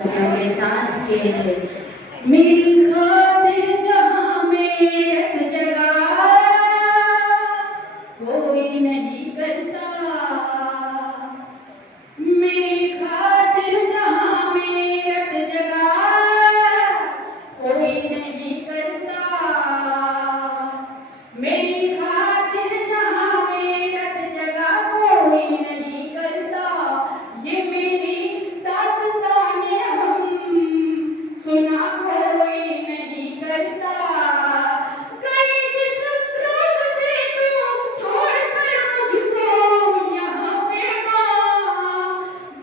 के साथ के मेरी खातिर जहां में रत जगा कोई नहीं करता। मेरी खातिर जहां में रत जगा कोई नहीं करता। मेरी खातिर जहां में रत जगा कोई नहीं करता। ये मेरी दास्ताने हम सुना कोई नहीं करता। गई जिस रोज से तू छोड़कर मुझको यहाँ पे माँ,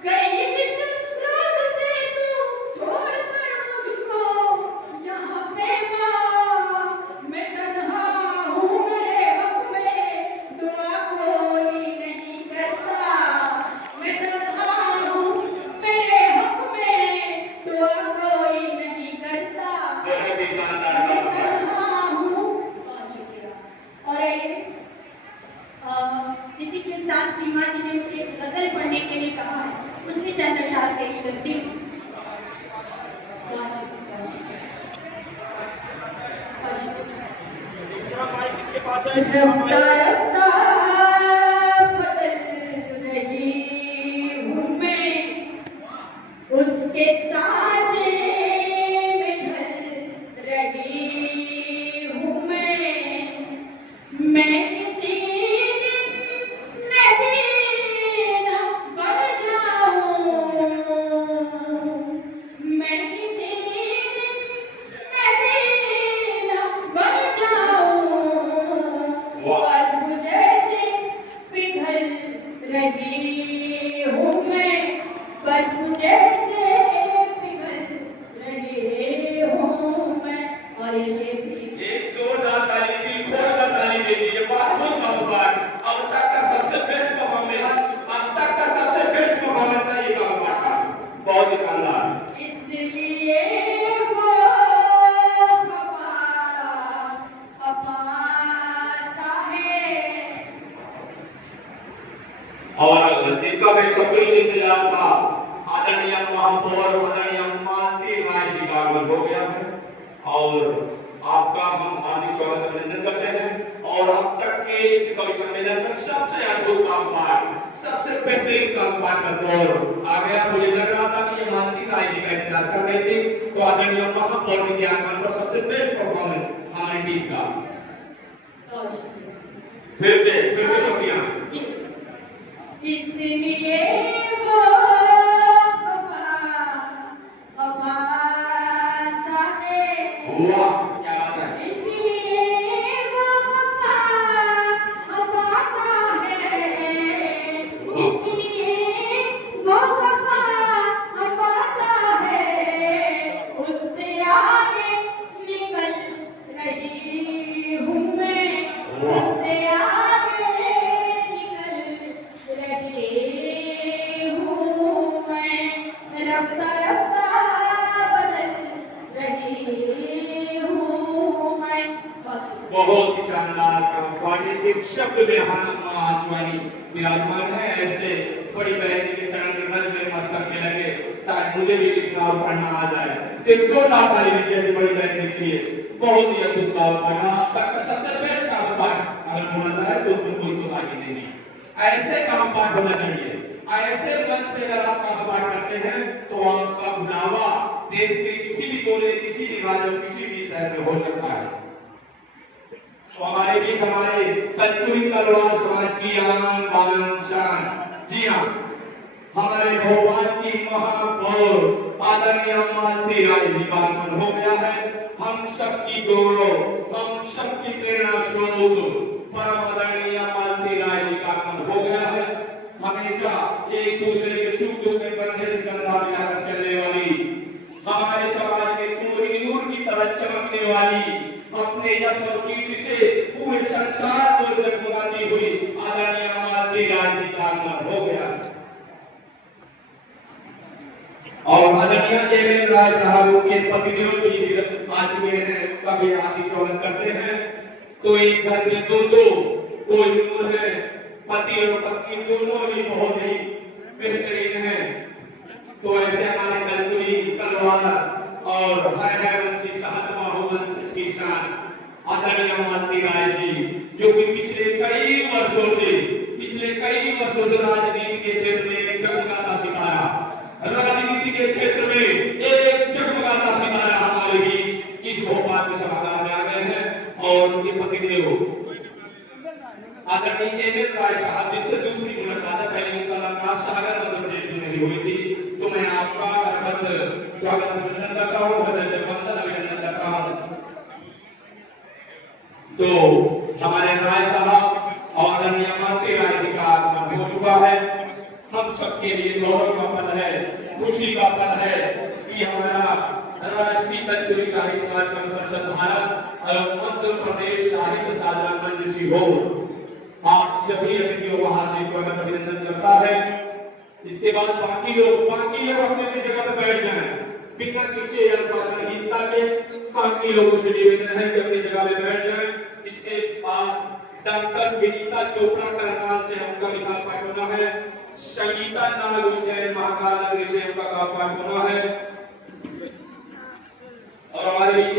गई जिस रोज से तू छोड़कर मुझको यहाँ पे माँ, मैं तन्हा हूँ मेरे हक में दुआ कोई नहीं करता। मैं तन्हा हूँ मेरे हक में दुआ कोई नहीं करता। बहुत ही शानदार मैं बात है। तन्हा हूँ। बहुत शुक्रिया। और आइए इसी के साथ सीमा जी ने मुझे गजल पढ़ने के लिए कहा है, उसमें चंद अशआर पेश करती हूँ। बहुत शुक्रिया, बहुत शुक्रिया, बहुत शुक्रिया। रफ्ता रफ्ता बदल रही हूँ मैं, उसके साजे में ढल रही हूँ मैं किसी दिन नगीना बन जाऊं, मैं किसी दिन नगीना बन जाऊं। बर्फ जैसे पिघल रही हूँ मैं, बर्फ जैसे पिघल रही हूँ मैं। और ये शेर भी एक जोरदार ताली, दिल खोलकर ताली दे दीजिए। बहुत कमाल, अब तक का सबसे बेस्ट परफॉर्मेंस, अब तक का सबसे बेस्ट परफॉर्मेंस है ये कमाल का। बहुत ही शानदार। इसलिए वो खफा सा है। और जिनका मैं सभी से इंतजार था, आदरणीय महापौर आदरणीय मालती राय जी का आगमन हो गया है और आपका हम हार्दिक स्वागत अभिनंदन करते हैं। और अब तक के इस कवि सम्मेलन का सबसे अद्भुत काम पाठ, सबसे बेहतरीन काम पाठ का दौर आ गया। मुझे लग रहा था कि ये मालती राय जी का इंतजार कर रहे थे, तो आदरणीय महापौर जी के आगमन पर सबसे बेस्ट परफॉर्मेंस हमारी टीम का। बहुत शुक्रिया। फिर से कपियां जी, इसलिए वो खफा सा है। वाह, क्या बात है। इसलिए वो खफा सा है। इसलिए वो खफा सा है। उससे आगे निकल रही हूँ मैं, उससे आगे निकल रही हूँ मैं। रफ्ता रफ्ता बदल रही हूँ मैं। बहुत ही शानदार काम पाठ। एक शब्द में आंचवानी विराजमान है। ऐसे बड़ी बहन के चरण में रज मेरे मस्तक में लगे, शायद मुझे भी लिखना और पढ़ना आ जाए। एक जोरदार ताली दीजिए ऐसी बड़ी बहन के लिए। बहुत ही अद्भुत काम पढ़ना, अब तक का सबसे बेस्ट काम पाठ अगर बोला जाए तो उसमें कोई कोताही नहीं। ऐसे काम पाठ होना चाहिए। ऐसे मंच पे अगर आप काम पाठ करते हैं तो आपका बुलावा देश के किसी भी कोने, किसी भी राज्य और किसी भी शहर में हो सकता है। तो हमारे बीच हमारे कल्चुरी कलवार समाज की आन बान शान, जी हाँ, हमारे भोपाल की महापौर आदरणीय मालती राय जी का आगमन हो गया है। हम सबकी गौरव, हम सबकी प्रेरणा स्रोत परम आदरणीय मालती राय जी का आगमन हो गया है। हमेशा एक दूसरे के सुख दुख में कंधे से कंधा मिलाकर चलने वाली, हमारे समाज में पूरी नूर की तरह चमकने वाली, अपने यश और कीर्ति से पूरे संसार को जगमगाती हुई आदरणीय मालती राय जी का आगमन हो गया। और आदरणीय एम राय साहब के पतिदेव भी आ चुके हैं, उनका भी हार्दिक स्वागत करते हैं। तो एक घर में दो कोई नूर है, पति और पत्नी दोनों ही बहुत ही बेहतरीन है। तो ऐसे हमारे कल्चुरी परिवार और हर वंशी सातवां वंश की शान आदरणीय मालती राय जी, जो कि पिछले कई वर्षों से राजनीति के क्षेत्र में एक जगमगाता सितारा, राजनीति के क्षेत्र में एक जगमगाता सितारा हमारे बीच इस भोपाल के सभागार में आ गए हैं। और उनके पतिदेव आदरणीय एम.एल. राय साहब, जिनसे दूसरी मुलाकात है, पहले मुलाकात सागर मध्य प्रदेश में मेरी हुई थी, तो मैं आपका हरबंद स्वागत अभिनंदन करता हूँ, हृदय से वंदन अभिनंदन करता हूँ। तो हमारे राय साहब और आदरणीय मालती राय जी का आगमन हो चुका है। हम सबके लिए गौरव का पल है, खुशी का पल है कि हमारा राष्ट्रीय तंजोरी साहित्य कार्यक्रम परिषद भारत और मध्य प्रदेश साहित्य साधना मंच सीहोर आप सभी अतिथियों का हार्दिक स्वागत अभिनंदन करता है। इसके बाद बाकी लोग अपनी अपनी जगह पर बैठ जाएं, बिना किसी अनुशासनहीनता के बाकी लोगों से निवेदन है कि अपनी जगह पे बैठ जाएं। इसके बाद डॉक्टर विनीता चोपड़ा करनाल से उनका लिखा पाठ होना है, सविता नाग उज्जैन महाकाल नगरी से उनका पाठ होना है और हमारे बीच